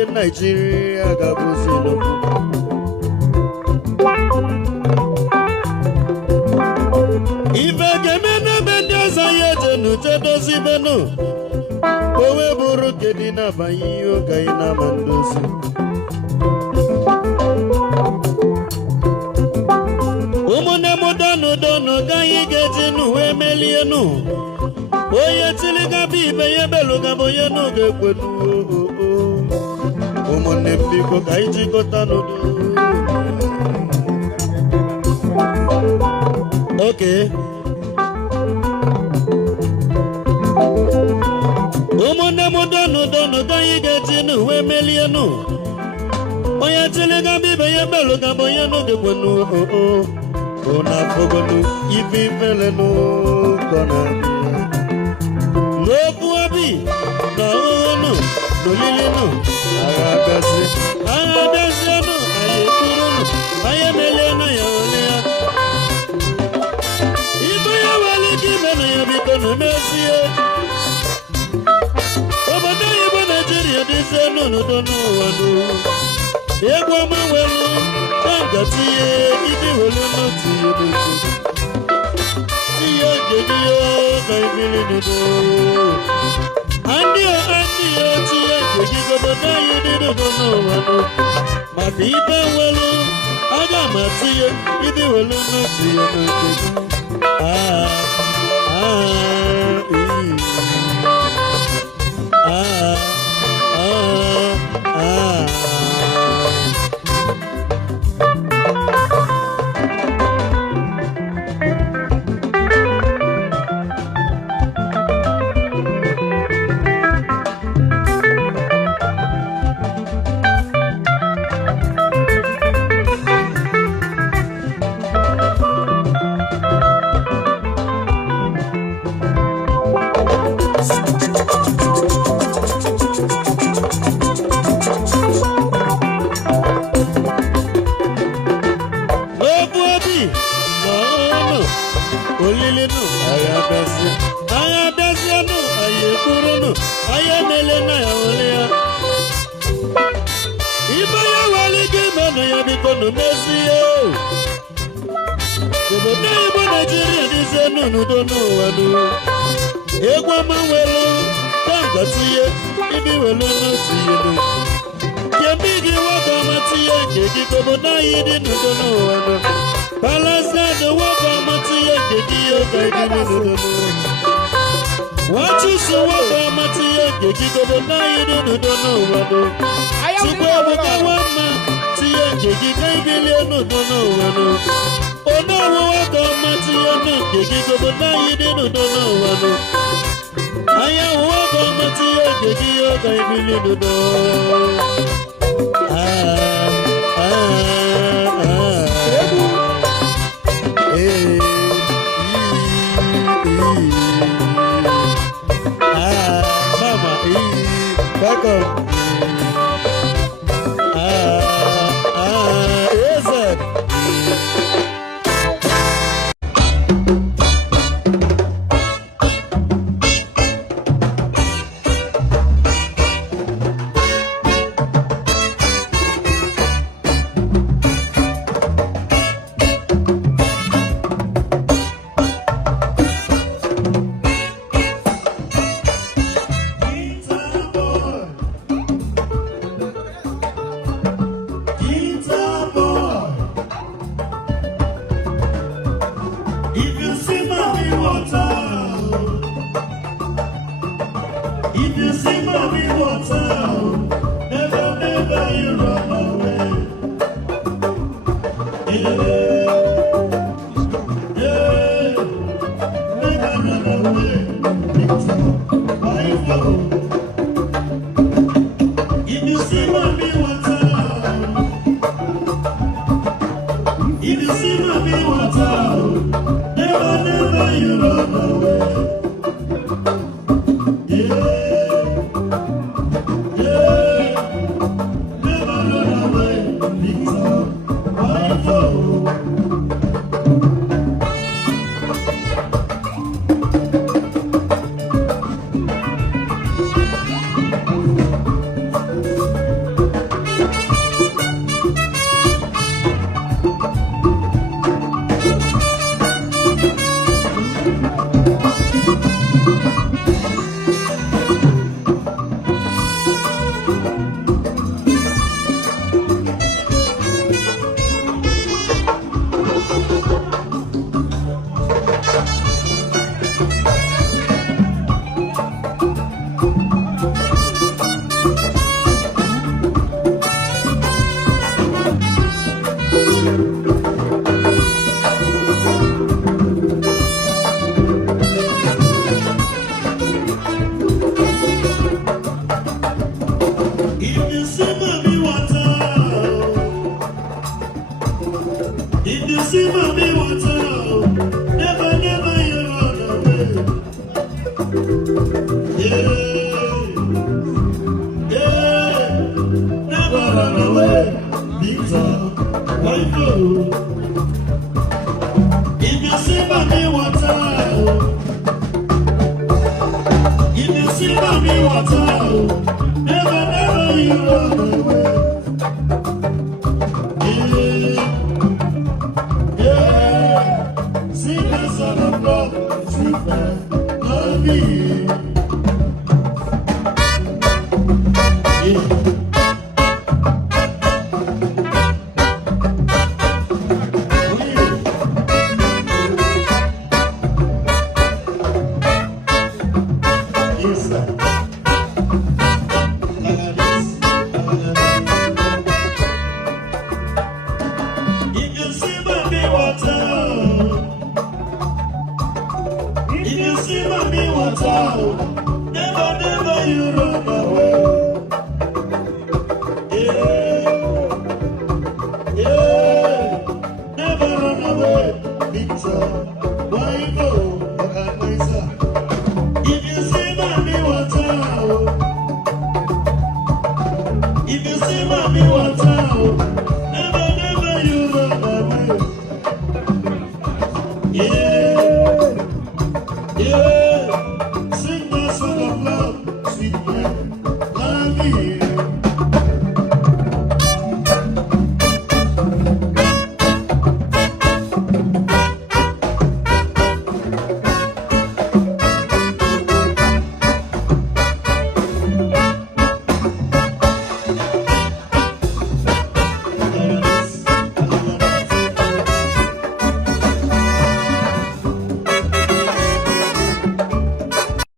nke Nigeria ga-abụzi n'okwu. Ife ga-eme n'ebe ndị ọzọ ya eje n'uche dozi benu. Owe bụrụ kedị na-abanye ihe ụka ị na-ama ndozi. Ụmụnne m dọnụ ka anyị ga-eji n'uwe melie nụ. Onye tiligaba ibe ya belụgaba onye n'oge ekwelu. Ụmụnne m biko ka anyị jikọta n'udo. Okay. Ụmụnne m dọnụ ka anyị ga-eji n'uwe melie nụ. Onye tiligaba ibe ya belụgaba onye n'oge ekwelu. Ona fogonu ibi melenu kona lobu abi na onu dolilenu agagasi no aye kurunu aye melena ya olea ibo ya wale ki mena ya bikono mesie obodo ibo Nigeria disenu no donu wanu egwo mawelu angatiye ibi wolu no tiye tiye gediyo kaibili nudo andiyo tiye gedi gobodo yidi nudo no wano maka ibe welu aga matiye ibi wolu no tiye no gedi see mommy water, never, never you run away. Yeah, yeah, never run away. Victor, why go? If you see mommy water, if you see mommy water, never, never you run away. Sing a song of love, sweet man, love you. Never, never you run away. Yeah, yeah, never run away. Victor, why go? If you see mommy water, if you see mommy water, never, never you run away. Yeah, yeah. Sing my song of love, sweet man, love you.